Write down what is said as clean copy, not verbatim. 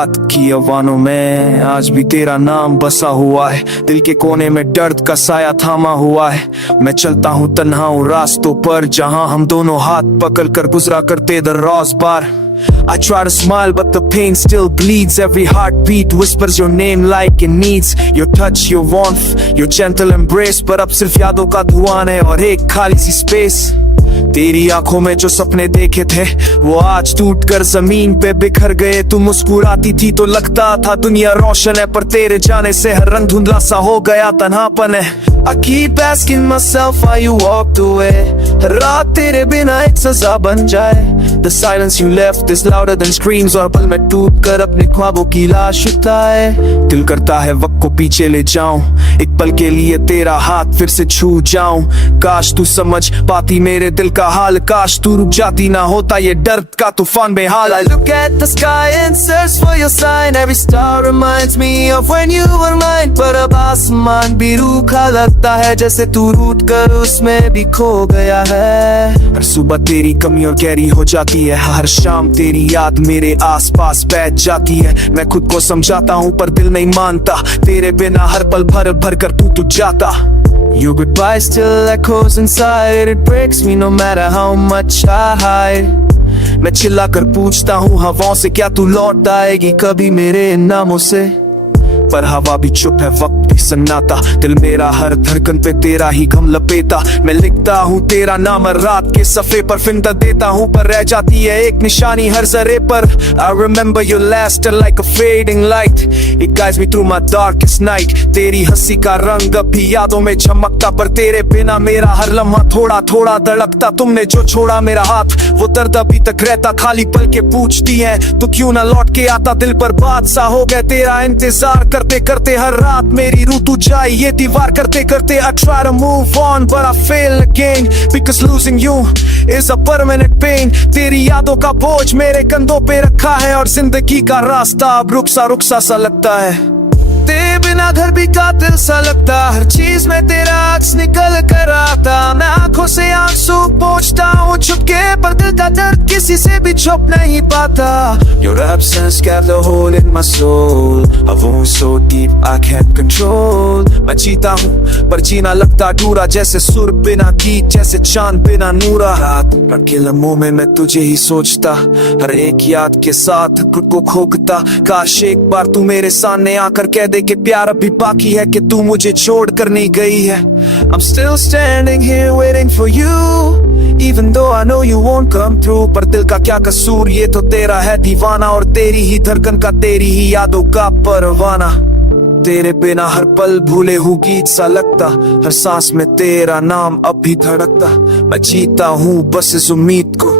रात की अवानों में आज भी तेरा नाम बसा हुआ है। दिल के कोने में दर्द का साया थामा हुआ है। मैं चलता हूँ तन्हा उन रास्तों पर जहाँ हम दोनों हाथ पकड़ कर गुजरा करते दर्रोज़ पार। I try to smile but the pain still bleeds. Every heartbeat whispers your name like it needs your touch, your warmth, your gentle embrace. पर अब सिर्फ यादों का धुआं है और एक खाली सी स्पेस। तेरी आंखों में जो सपने देखे थे वो आज टूट कर जमीन पे बिखर गए। तू मुस्कुराती थी तो लगता था दुनिया रोशन है, पर तेरे जाने से हर रंग धुंधला सा हो गया, तन्हापन है। I keep asking myself why you walked away। हर रात तेरे बिना एक सजा बन जाए। The silence you left is louder than screams। और पल में टूट कर अपने ख्वाबों की लाश उठाए। दिल करता है वक्त को पीछे ले जाऊं, एक पल के लिए तेरा हाथ फिर से छू जाऊं। काश तू समझ पाती मेरे दिल का हाल, काश तू रुक जाती ना होता ये दर्द का तूफान बेहाल। I look at the sky and search for your sign। Every star reminds me of when you were mine। पर अब आसमान भी रूखा लगता है, जैसे तू रूठ कर उसमें भी खो गया है। हर सुबह तेरी कमी और गहरी हो जाती है, हर शाम तेरी याद मेरे आसपास बैठ जाती है। मैं खुद को समझाता हूँ पर दिल नहीं मानता, तेरे बिना हर पल भर भर कर तू जाता। Your goodbye still echoes inside। It breaks me no matter how much I hide। मैं चिल्ला कर पूछता हूँ हवाओं से, क्या तू लौट आएगी कभी मेरे इन नामों से? पर हवा भी चुप है, वक्त भी सन्नाटा। दिल मेरा हर धड़कन पे तेरा ही गम लपेटा। मैं लिखता हूँ तेरा नाम रात के सफ़े पर, फिंदा देता हूँ पर रह जाती है एक निशानी हर जरे पर। I remember your laughter like a fading light। It guides me through my darkest night। तेरी हंसी का रंग अब भी यादों में चमकता, पर तेरे बिना मेरा हर लम्हा थोड़ा थोड़ा धड़कता। तुमने जो छोड़ा मेरा हाथ वो दर्द अभी तक रहता, खाली पल के पूछती है तो क्यों ना लौट के आता। दिल पर बात सा हो गया तेरा इंतजार करते करते, हर रात मेरी रूह तू जाए ये दीवार करते करते। I try to move on but I fail again because losing you is a permanent pain। तेरी यादों का बोझ मेरे कंधों पे रखा है और जिंदगी का रास्ता अब रुक सा लगता है। तेरे बिना घर भी कातिल सा लगता, हर चीज में तेरा अक्स निकल कर आता। मैं आंखों से आंसू पोंछता हूँ चुपके, पर दिल का दर्द किसी से भी छुप नहीं पाता। Your absence kept a hole in my soul। A wound so deep I can't control। मैं जीता हूँ पर जीना लगता अधूरा, जैसे सुर बिना गीत, जैसे चांद बिना नूरा। रात के लम्हों में मैं तुझे ही सोचता, हर एक याद के साथ खुद को खोकता। काश एक बार तू मेरे सामने आकर कह दे कि प्यार अभी बाकी है, कि तू मुझे छोड़ कर नहीं गई है। I'm still standing here waiting for you even though I know you won't come through। पर दिल का क्या कसूर, ये तो तेरा है दीवाना, और तेरी ही धड़कन का तेरी ही यादों का परवाना। तेरे बिना हर पल भूले हुए गीत सा लगता, हर सांस में तेरा नाम अब भी धड़कता। मैं जीता हूँ बस इस उम्मीद को